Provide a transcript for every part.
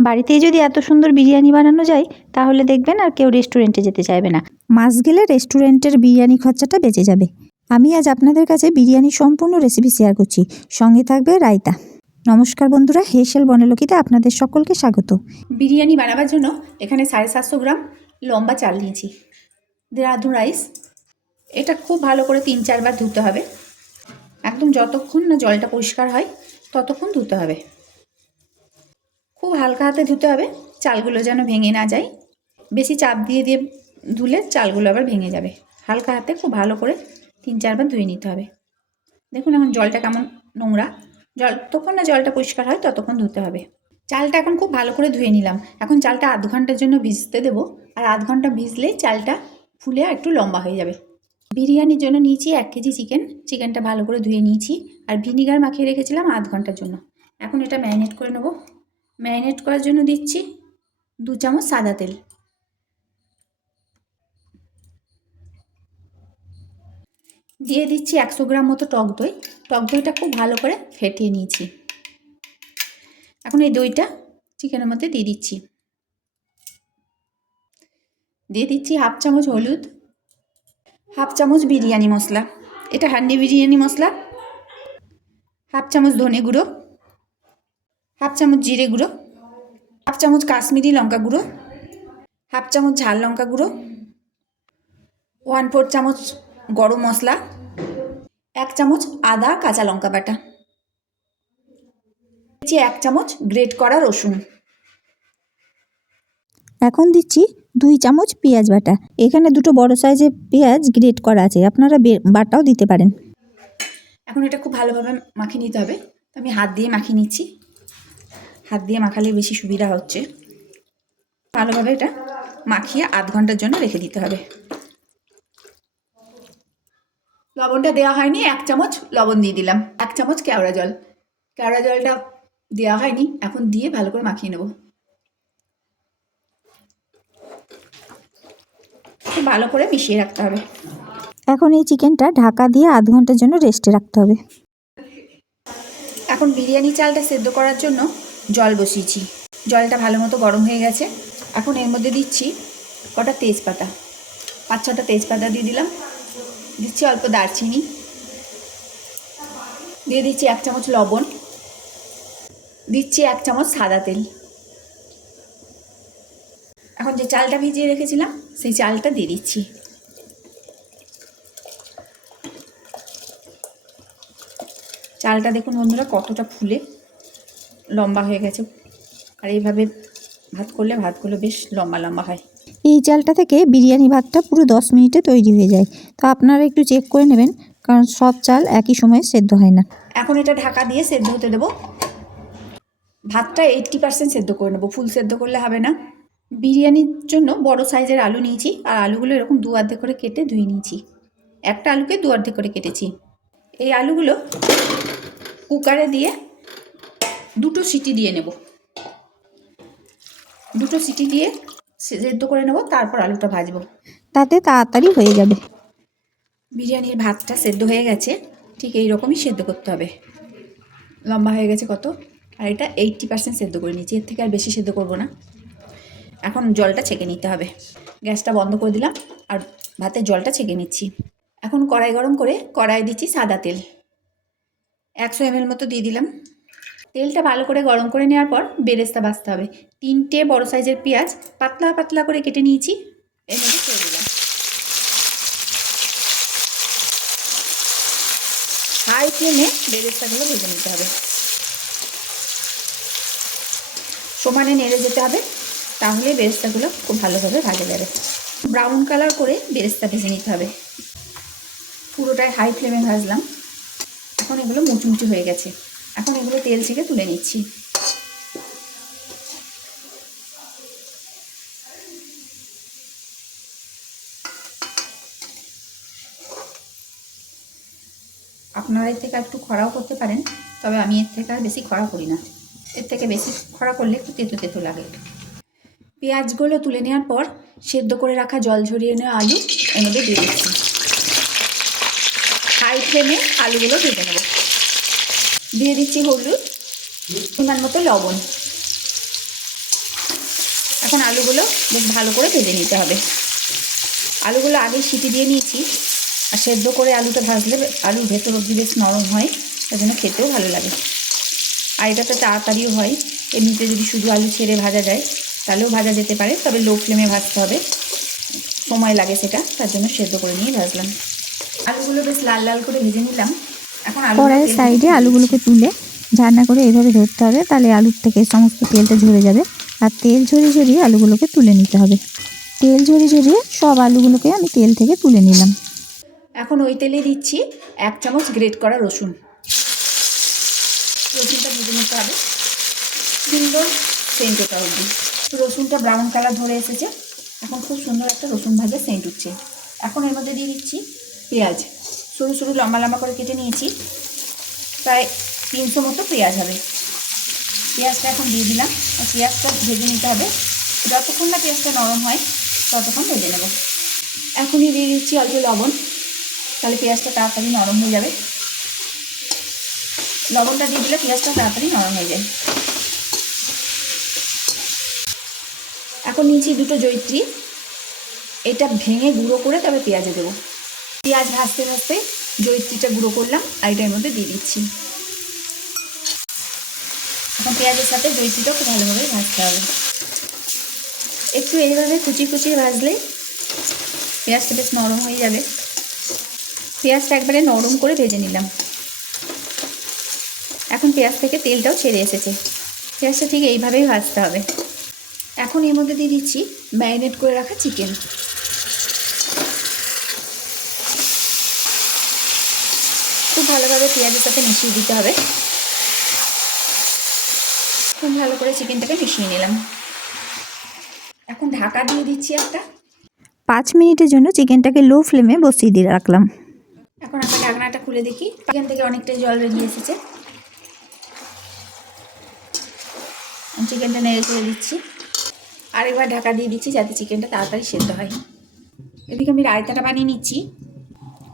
বাড়িতেই যদি এত সুন্দর বিরিয়ানি বানানো যায়, তাহলে দেখবেন আর কেউ রেস্টুরেন্টে যেতে চাইবে না। মাস গেলে রেস্টুরেন্টের বিরিয়ানি খরচাটা বেঁচে যাবে। আমি আজ আপনাদের কাছে বিরিয়ানির সম্পূর্ণ রেসিপি শেয়ার করছি। সঙ্গে থাকবে রায়তা। নমস্কার বন্ধুরা, হেসেল বনলকিতে আপনাদের সকলকে স্বাগত। বিরিয়ানি বানাবার জন্য এখানে সাড়ে সাতশো গ্রাম লম্বা চাল নিয়েছি। দেরাদুন রাইস। এটা খুব ভালো করে তিন চারবার ধুতে হবে। একদম যতক্ষণ না জলটা পরিষ্কার হয়, ততক্ষণ ধুতে হবে। খুব হালকা হাতে ধুতে হবে, চালগুলো যেন ভেঙে না যায়। বেশি চাপ দিয়ে দিয়ে ধুলে চালগুলো আবার ভেঙে যাবে। হালকা হাতে খুব ভালো করে তিন চারবার ধুয়ে নিতে হবে। দেখুন এখন জলটা কেমন নোংরা। জল যতক্ষণ না জলটা পরিষ্কার হয়, ততক্ষণ ধুতে হবে। চালটা এখন খুব ভালো করে ধুয়ে নিলাম। এখন চালটা আধ ঘণ্টার জন্য ভিজতে দেবো। আর আধ ঘণ্টা ভিজলেই চালটা ফুলে একটু লম্বা হয়ে যাবে। বিরিয়ানির জন্য নিয়েছি এক কেজি চিকেন। চিকেনটা ভালো করে ধুয়ে নিয়েছি। আর ভিনিগার মাখিয়ে রেখেছিলাম আধ ঘণ্টার জন্য। এখন এটা ম্যারিনেট করে নেব। ম্যারিনেট করার জন্য দিচ্ছি দু চামচ সাদা তেল। দিয়ে দিচ্ছি একশো গ্রাম মতো টক দই। টক দইটা খুব ভালো করে ফেটিয়ে নিয়েছি। এখন এই দইটা চিকেনের মধ্যে দিয়ে দিচ্ছি। দিয়ে দিচ্ছি হাফ চামচ হলুদ, হাফ চামচ বিরিয়ানি মশলা। এটা হান্ডি বিরিয়ানি মশলা, হাফ চামচ ধনে গুঁড়ো হাফ চামচ জিরে গুঁড়ো হাফ চামচ কাশ্মীরি লঙ্কা গুঁড়ো হাফ চামচ ঝাল লঙ্কা গুঁড়ো ওয়ান ফোর চামচ গরম মশলা এক চামচ আদা কাঁচা লঙ্কা বাটা দিচ্ছি এক চামচ গ্রেট করা রসুন। এখন দিচ্ছি দুই চামচ পেঁয়াজ বাটা। এখানে দুটো বড় সাইজের পেঁয়াজ গ্রেট করা আছে আপনারা বে- বাটাও দিতে পারেন। এখন এটা খুব ভালোভাবে মাখিয়ে নিতে হবে। তো আমি হাত দিয়ে মাখিয়ে নিচ্ছি। হাত দিয়ে মাখালে বেশি সুবিধা হচ্ছে। ভালোভাবে এটা মাখিয়ে আধ ঘণ্টার জন্য রেখে দিতে হবে। লবণটা দেওয়া হয়নি এক চামচ লবণ দিয়ে দিলাম। এক চামচ কেওড়া জল। কেওড়া জলটা দেওয়া হয়নি এখন দিয়ে ভালো করে মাখিয়ে নেব। ভালো করে মিশিয়ে রাখতে হবে। এখন এই চিকেনটা ঢাকা দিয়ে আধ ঘণ্টার জন্য রেস্টে রাখতে হবে। এখন বিরিয়ানি চালটা সেদ্ধ করার জন্য জল বসিয়েছি। জলটা ভালো মতো গরম হয়ে গেছে। এখন এর মধ্যে দিচ্ছি কটা তেজপাতা। পাঁচ ছটা তেজপাতা দিয়ে দিলাম। দিচ্ছি অল্প দারচিনি। দিয়ে দিচ্ছি এক চামচ লবণ। দিচ্ছি এক চামচ সাদা তেল। এখন যে চালটা ভিজিয়ে রেখেছিলাম, সেই চালটা দিয়ে দিচ্ছি। চালটা দেখুন বন্ধুরা কতটা ফুলে। লম্বা হয়ে গেছে। আর এইভাবে ভাত করলে ভাতগুলো বেশ লম্বা লম্বা হয়। এই চালটা থেকে বিরিয়ানি ভাতটা পুরো দশ মিনিটে তৈরি হয়ে যায়। তো আপনারা একটু চেক করে নেবেন কারণ সব চাল একই সময়ে সেদ্ধ হয় না। এখন এটা ঢাকা দিয়ে সেদ্ধ হতে দেবো। ভাতটা এইট্টি পার্সেন্ট সেদ্ধ করে নেব ফুল সেদ্ধ করলে হবে না। বিরিয়ানির জন্য বড় সাইজের আলু নিয়েছি আর আলুগুলো এরকম দু অর্ধেক করে কেটে ধুয়ে নিয়েছি। একটা আলুকে দু অর্ধেক করে কেটেছি। এই আলুগুলো কুকারে দিয়ে দুটো সিটি দিয়ে নেব। দুটো সিটি দিয়ে সেদ্ধ করে নেব তারপর আলুটা ভাজবো। তাতে তাড়াতাড়ি হয়ে যাবে। বিরিয়ানির ভাতটা সেদ্ধ হয়ে গেছে ঠিক এই রকমই সেদ্ধ করতে হবে। লম্বা হয়ে গেছে কত? আর এটা এইট্টি পার্সেন্ট সেদ্ধ করে নিয়েছি এর থেকে আর বেশি সেদ্ধ করব না। এখন জলটা ছেঁকে নিতে হবে। গ্যাসটা বন্ধ করে দিলাম আর ভাতের জলটা ছেঁকে নিচ্ছি। এখন কড়াই গরম করে কড়াই দিচ্ছি সাদা তেল। একশো এমএল মতো দিয়ে দিলাম। তেলটা ভালো করে গরম করে নেওয়ার পর বেরেস্তা বাছতে হবে। তিনটে বড় সাইজের পেঁয়াজ পাতলা পাতলা করে কেটে নিয়েছি, এর মধ্যে ছেড়ে দিলাম। হাই ফ্লেমে বেরেস্তাগুলো ভেজে নিতে হবে। সমানে নেড়ে যেতে হবে, তাহলে বেরেস্তাগুলো খুব ভালোভাবে ভাজা যাবে। ব্রাউন কালার করে বেরেস্তা ভেজে নিতে হবে। পুরোটাই হাই ফ্লেমে ভাজলাম। এখন এগুলো মুচমুচে হয়ে গেছে। এখন এগুলো তেল থেকে তুলে নিচ্ছি। আপনারা এর থেকে একটু খরাও করতে পারেন, তবে আমি এর থেকে আর বেশি খরা করি না। এর থেকে বেশি খরা করলে একটু তেতো তেতো লাগে। পেঁয়াজগুলো তুলে নেওয়ার পর সেদ্ধ করে রাখা জল ঝরিয়ে নেওয়া আলু এর মধ্যে দিয়ে দিচ্ছি। হাই ফ্লেমে আলুগুলো ভেজে নেব। দিয়ে দিচ্ছি হলুদ, পরিমাণ মতো লবণ। এখন আলুগুলো বেশ ভালো করে ভেজে নিতে হবে। আলুগুলো আগে সিটি দিয়ে নিয়েছি, আর সেদ্ধ করে আলুটা ভাজলে আলুর ভেতর অব্দি বেশ নরম হয়, তার জন্য খেতেও ভালো লাগে। আর এটা তো তাড়াতাড়িও হয়, এমনিতে যদি শুধু আলু ছেড়ে ভাজা যায়, তাহলেও ভাজা যেতে পারে, তবে লো ফ্লেমে ভাজতে হবে। সময় লাগে সেটা, তার জন্য সেদ্ধ করে নিয়ে ভাজলাম। আলুগুলো বেশ লাল লাল করে ভেজে নিলাম। কড়াইয়ের সাইডে আলুগুলোকে তুলে ঝান্না করে এভাবে ধরতে হবে তাহলে আলুর থেকে সমস্ত তেলটা ঝরে যাবে। আর তেল ঝরিয়ে ঝরিয়ে আলুগুলোকে তুলে নিতে হবে। তেল ঝরিয়ে ঝরিয়ে সব আলুগুলোকে আমি তেল থেকে তুলে নিলাম। এখন ওই তেলে দিচ্ছি এক চামচ গ্রেট করা রসুন। রসুনটা ভেজে নিতে হবে। সুন্দর সেন্ট ওটা অবধি রসুনটা ব্রাউন কালার ধরে এসেছে। এখন খুব সুন্দর একটা রসুন ভাজা সেন্ট উঠছে এখন এর মধ্যে দিয়ে দিচ্ছি পেঁয়াজ। সরু সরু লম্বা লম্বা করে কেটে নিয়েছি। প্রায় তিনশো মতো পেঁয়াজ হবে। পেঁয়াজটা এখন দিয়ে দিলাম। আর পেঁয়াজটা ভেজে নিতে হবে। যতক্ষণ না পেঁয়াজটা নরম হয়, ততক্ষণ ভেজে নেব। এখনই দিয়ে দিচ্ছি অল্প লবণ। তাহলে পেঁয়াজটা তাড়াতাড়ি নরম হয়ে যাবে। লবণটা দিয়ে দিলে পেঁয়াজটা তাড়াতাড়ি নরম হয়ে যায়। এখন নিয়েছি দুটো জৈত্রী এটা ভেঙে গুঁড়ো করে তবে পেঁয়াজে দেবো। পেঁয়াজ ভাজতে ভাজতে জৈত্রীটা গুঁড়ো করলাম, আর এটার মধ্যে দিয়ে দিচ্ছি। এখন পেঁয়াজের সাথে জৈত্রীটা খুব ভালোভাবে ভাজতে হবে। একটু এইভাবে কুচি কুচি ভাজলে পেঁয়াজটা বেশ নরম হয়ে যাবে। পেঁয়াজটা একবারে নরম করে ভেজে নিলাম। এখন পেঁয়াজ থেকে তেলটাও ছেড়ে এসেছে। পেঁয়াজটা ঠিক এইভাবেই ভাজতে হবে। এখন এর মধ্যে দিয়ে দিচ্ছি ম্যারিনেট করে রাখা চিকেন। ভালোভাবে পেঁয়াজের সাথে মিশিয়ে দিতে হবে। খুব ভালো করে চিকেনটাকে মিশিয়ে নিলাম। এখন ঢাকা দিয়ে দিচ্ছি একটা। পাঁচ মিনিটের জন্য চিকেনটাকে লো ফ্লেমে বসিয়ে দিয়ে রাখলাম। এখন আমরা ঢাকনাটা খুলে দেখি। এখান থেকে অনেকটাই জল বেরিয়ে এসেছে। চিকেনটা নেড়ে করে দিচ্ছি। আর এবার ঢাকা দিয়ে দিচ্ছি যাতে চিকেনটা তাড়াতাড়ি সেদ্ধ হয়। এদিকে আমি রায়তাটা বানিয়ে নিচ্ছি।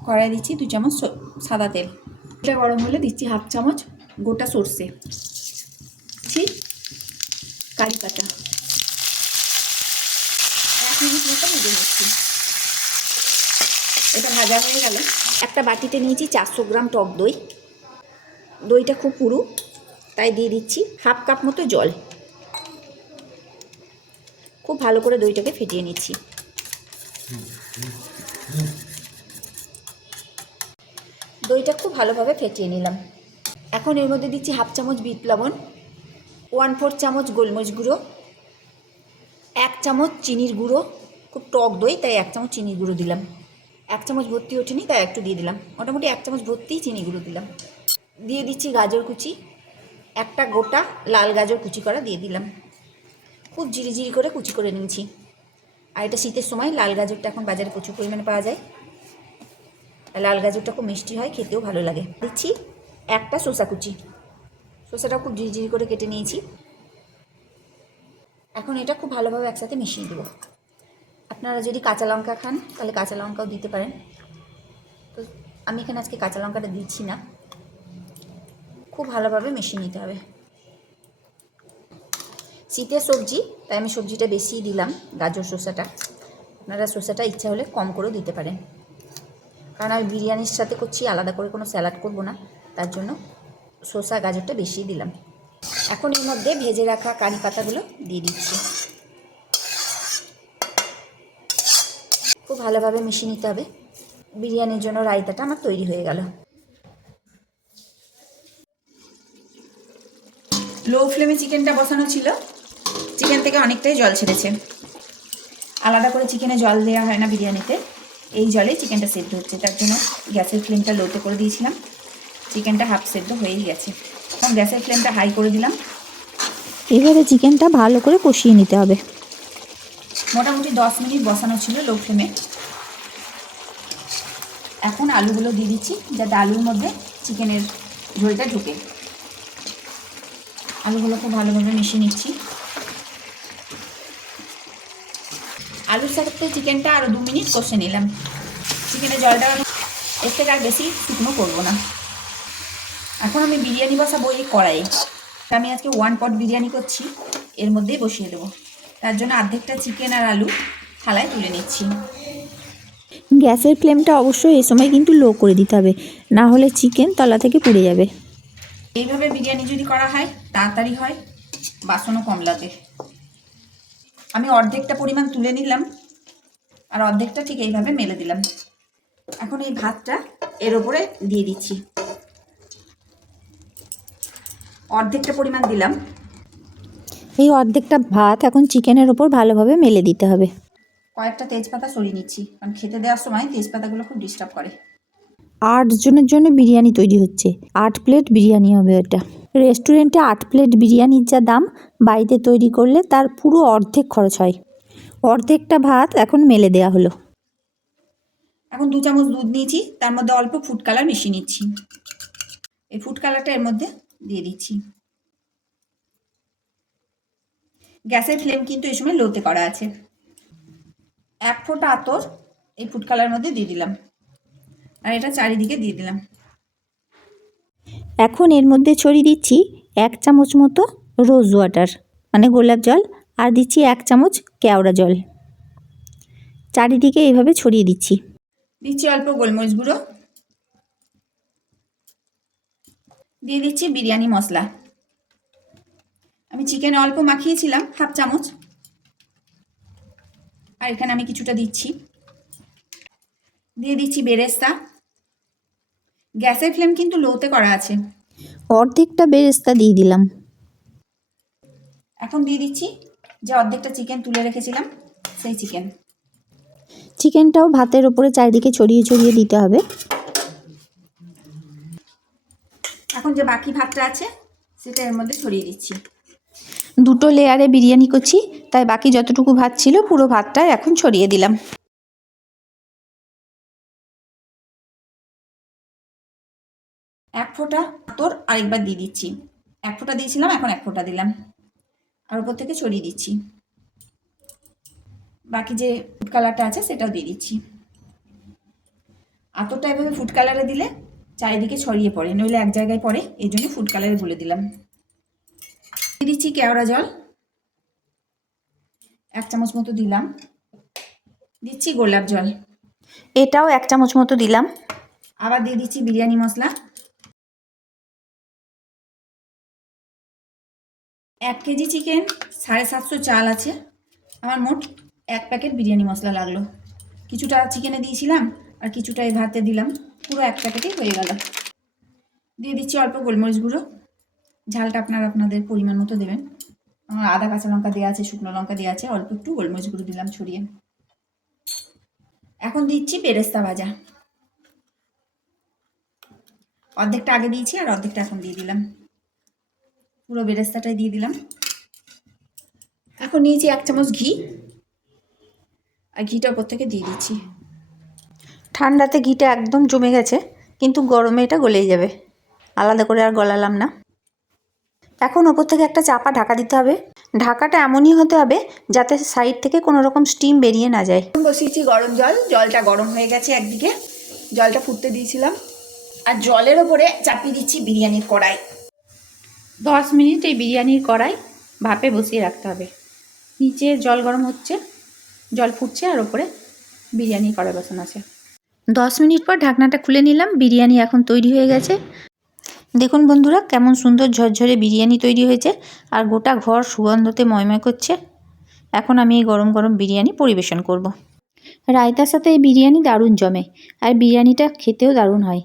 কড়াই দিচ্ছি দু চামচ সাদা তেল। এটা গরম হলে দিচ্ছি হাফ চামচ গোটা সর্ষে। দিচ্ছি কারি পাতা। এক মিনিট মতো ভেজে নিচ্ছি। এটা ভাজা হয়ে গেল একটা বাটিতে নিয়েছি চারশো গ্রাম টক দই। দইটা খুব পুরু, তাই দিয়ে দিচ্ছি হাফ কাপ মতো জল। খুব ভালো করে দইটাকে ফেটিয়ে নিচ্ছি। দইটা খুব ভালোভাবে ফেটিয়ে নিলাম। এখন এর মধ্যে দিচ্ছি হাফ চামচ বিট লবণ ওয়ান ফোর চামচ গোলমরিচ গুঁড়ো, এক চামচ চিনির গুঁড়ো, খুব টক দই, তাই এক চামচ চিনির গুঁড়ো দিলাম। এক চামচ ভর্তি ওঠেনি তাই একটু দিয়ে দিলাম। মোটামুটি এক চামচ ভর্তিই চিনি গুঁড়ো দিলাম। দিয়ে দিচ্ছি গাজর কুচি, একটা গোটা লাল গাজর কুচি করা দিয়ে দিলাম। খুব জিরি করে কুচি করে নিয়েছি। আর এটা শীতের সময় লাল গাজরটা এখন বাজারে প্রচুর পরিমাণে পাওয়া যায়। লাল গাজরটা খুব মিষ্টি হয়, খেতেও ভালো লাগে। দিচ্ছি একটা শসা কুচি। শসাটা খুব ঝিরি করে কেটে নিয়েছি। এখন এটা খুব ভালোভাবে একসাথে মিশিয়ে দেবো। আপনারা যদি কাঁচা লঙ্কা খান, তাহলে কাঁচা লঙ্কাও দিতে পারেন। তো আমি এখানে আজকে কাঁচা লঙ্কাটা দিচ্ছি না। খুব ভালোভাবে মিশিয়ে নিতে হবে। শীতের সবজি, তাই আমি সবজিটা বেশিই দিলাম, গাজর শসাটা। আপনারা শসাটা ইচ্ছা হলে কম করেও দিতে পারেন। কারণ আমি বিরিয়ানির সাথে করছি, আলাদা করে কোনো স্যালাড করব না। তার জন্য শসা, গাজরটা বেশি দিলাম। এখন এর মধ্যে ভেজে রাখা কারি পাতাগুলো দিয়ে দিচ্ছি। খুব ভালোভাবে মিশিয়ে নিতে হবে। বিরিয়ানির জন্য রায়তাটা আমার তৈরি হয়ে গেল। লো ফ্লেমে চিকেনটা বসানো ছিল। চিকেন থেকে অনেকটাই জল ছেড়েছে। আলাদা করে চিকেনে জল দেওয়া হয় না বিরিয়ানিতে। এই জলে চিকেনটা সেদ্ধ হচ্ছে তার জন্য গ্যাসের ফ্লেমটা লোতে করে দিয়েছিলাম। চিকেনটা হাফ সেদ্ধ হয়েই গেছে। এখন গ্যাসের ফ্লেমটা হাই করে দিলাম। এবারে চিকেনটা ভালো করে কষিয়ে নিতে হবে। মোটামুটি দশ মিনিট বসানো ছিল লো ফ্লেমে এখন আলুগুলো দিয়ে দিচ্ছি যাতে আলুর মধ্যে চিকেনের ঝোলটা ঢুকে। আলুগুলো খুব ভালোভাবে মিশিয়ে নিচ্ছি। আলুর সাথে চিকেনটা আরও দু মিনিট কষে নিলাম। চিকেনের জলটা আমি এর থেকে আর বেশি শুকনো করব না। এখন আমি বিরিয়ানি বসাবো এই কড়াইয়ে। আমি আজকে ওয়ান পট বিরিয়ানি করছি এর মধ্যেই বসিয়ে দেবো। তার জন্য অর্ধেকটা চিকেন আর আলু থালায় তুলে নিচ্ছি। গ্যাসের ফ্লেমটা অবশ্যই এ সময় কিন্তু লো করে দিতে হবে না হলে চিকেন তলা থেকে পুড়ে যাবে। এইভাবে বিরিয়ানি যদি করা হয় তাড়াতাড়ি হয় বাসনও কম লাগে আমি অর্ধেকটা পরিমাণ তুলে নিলাম আর অর্ধেকটা ঠিক এইভাবে মেলে দিলাম। এখন এই ভাতটা এর ওপরে দিয়ে দিচ্ছি। অর্ধেকটা পরিমাণ দিলাম। এই অর্ধেকটা ভাত এখন চিকেনের ওপর ভালোভাবে মেলে দিতে হবে। কয়েকটা তেজপাতা সরিয়ে নিচ্ছি কারণ খেতে দেওয়ার সময় তেজপাতাগুলো খুব ডিস্টার্ব করে। আট জনের জন্য বিরিয়ানি তৈরি হচ্ছে। আট প্লেট বিরিয়ানি হবে এটা। রেস্টুরেন্টে আট প্লেট বিরিয়ানির যা দাম, বাড়িতে তৈরি করলে তার পুরো অর্ধেক খরচ হয়। অর্ধেকটা ভাত এখন মেলে দেওয়া হলো। এখন দু চামচ দুধ নিয়েছি, তার মধ্যে অল্প ফুড কালার মিশিয়ে নিচ্ছি। এই ফুড কালারটা এর মধ্যে দিয়ে দিচ্ছি। গ্যাসের ফ্লেম কিন্তু এই সময় লোতে করা আছে। এক ফোঁটা আতর এই ফুড কালার মধ্যে দিয়ে দিলাম। আর এটা চারিদিকে দিয়ে দিলাম। এখন এর মধ্যে ছড়িয়ে দিচ্ছি এক চামচ মতো রোজ ওয়াটার মানে গোলাপ জল, আর দিচ্ছি এক চামচ কেওড়া জল। চারিদিকে এইভাবে ছড়িয়ে দিচ্ছি। দিচ্ছি অল্প গোলমরিচ গুঁড়ো। দিয়ে দিচ্ছি বিরিয়ানি মশলা। আমি চিকেন অল্প মাখিয়েছিলাম হাফ চামচ। আর এখানে আমি কিছুটা দিচ্ছি। দিয়ে দিচ্ছি বেরেস্তা। গ্যাসের ফ্লেম কিন্তু লোতে করা আছে। অর্ধেকটা বেরেস্তা দিয়ে দিলাম। এখন দিয়ে দিচ্ছি। যে অর্ধেকটা চিকেন তুলে রেখেছিলাম সেই চিকেন চিকেনটাও ভাতের ওপরে চারিদিকে ছড়িয়ে ছড়িয়ে দিতে হবে। এখন যে বাকি ভাতটা আছে সেটা এর মধ্যে ছড়িয়ে দিচ্ছি। দুটো লেয়ারে বিরিয়ানি করছি তাই বাকি যতটুকু ভাত ছিল পুরো ভাতটা এখন ছড়িয়ে দিলাম। ফোঁটা আতর আরেকবার দিয়ে দিচ্ছি। এক ফোঁটা দিয়েছিলাম এখন এক ফোঁটা দিলাম। আর উপর থেকে ছড়িয়ে দিচ্ছি। বাকি যে ফুড কালারটা আছে সেটাও দিয়ে দিচ্ছি। আতরটা এভাবে ফুড কালারে দিলে চারিদিকে ছড়িয়ে পড়ে নইলে এক জায়গায় পড়ে এই জন্য ফুড কালারে গুলে দিলাম। দিয়ে দিচ্ছি কেওড়া জল। এক চামচ মতো দিলাম। দিচ্ছি গোলাপ জল। এটাও এক চামচ মতো দিলাম। আবার দিয়ে দিচ্ছি বিরিয়ানি মশলা। এক কেজি চিকেন, সাড়ে সাতশো চাল আছে। আমার মোট এক প্যাকেট বিরিয়ানি মশলা লাগল। কিছুটা চিকেনে দিয়েছিলাম আর কিছুটা এই ভাতে দিলাম। পুরো এক প্যাকেটেই হয়ে গেল। দিয়ে দিচ্ছি অল্প গোলমরিচ গুঁড়ো। ঝালটা আপনারা আপনাদের পরিমাণ মতো দেবেন। আমার আদা, কাঁচা লঙ্কা দেওয়া আছে, শুকনো লঙ্কা দেওয়া আছে, অল্প একটু গোলমরিচ গুঁড়ো দিলাম ছড়িয়ে। এখন দিচ্ছি বেরেস্তা ভাজা। অর্ধেকটা আগে দিয়েছি আর অর্ধেকটা এখন দিয়ে দিলাম। পুরো বেরেস্তাটাই দিয়ে দিলাম। এখন নিয়েছি এক চামচ ঘি। আর ঘিটা ওপর থেকে দিয়ে দিচ্ছি। ঠান্ডাতে ঘিটা একদম জমে গেছে, কিন্তু গরমে এটা গলেই যাবে। আলাদা করে আর গলালাম না। এখন ওপর থেকে একটা চাপা ঢাকা দিতে হবে। ঢাকাটা এমনই হতে হবে যাতে সাইড থেকে কোনো রকম স্টিম বেরিয়ে না যায়। বসিয়েছি গরম জল। জলটা গরম হয়ে গেছে একদিকে। জলটা ফুটতে দিয়েছিলাম। আর জলের ওপরে চাপিয়ে দিচ্ছি বিরিয়ানির কড়াই। দশ মিনিট এই বিরিয়ানির কড়াই ভাপে বসিয়ে রাখতে হবে। নিচে জল গরম হচ্ছে, জল ফুটছে আর ওপরে বিরিয়ানি কড়াই বসানো আছে। দশ মিনিট পর ঢাকনাটা খুলে নিলাম, বিরিয়ানি এখন তৈরি হয়ে গেছে। দেখুন বন্ধুরা, কেমন সুন্দর ঝরঝরে বিরিয়ানি তৈরি হয়েছে আর গোটা ঘর সুগন্ধতে ময়ময় করছে। এখন আমি এই গরম গরম বিরিয়ানি পরিবেশন করব। রায়তার সাথে এই বিরিয়ানি দারুণ জমে, আর বিরিয়ানিটা খেতেও দারুণ হয়।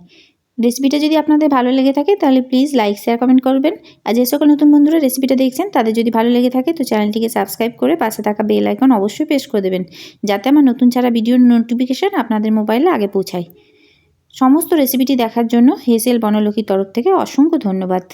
রেসিপিটা যদি আপনাদের ভালো লেগে থাকে, তাহলে প্লিজ লাইক শেয়ার কমেন্ট করবেন। আর যে সকল নতুন বন্ধুরা রেসিপিটা দেখছেন, তাদের যদি ভালো লেগে থাকে, তো চ্যানেলটিকে সাবস্ক্রাইব করে পাশে থাকা বেল আইকন অবশ্যই প্রেস করে দেবেন, যাতে আমার নতুন ছাড়া ভিডিওর নোটিফিকেশান আপনাদের মোবাইলে আগে পৌঁছায়। সমস্ত রেসিপিটি দেখার জন্য হেসেল বনলক্ষীর তরফ থেকে অসংখ্য ধন্যবাদ।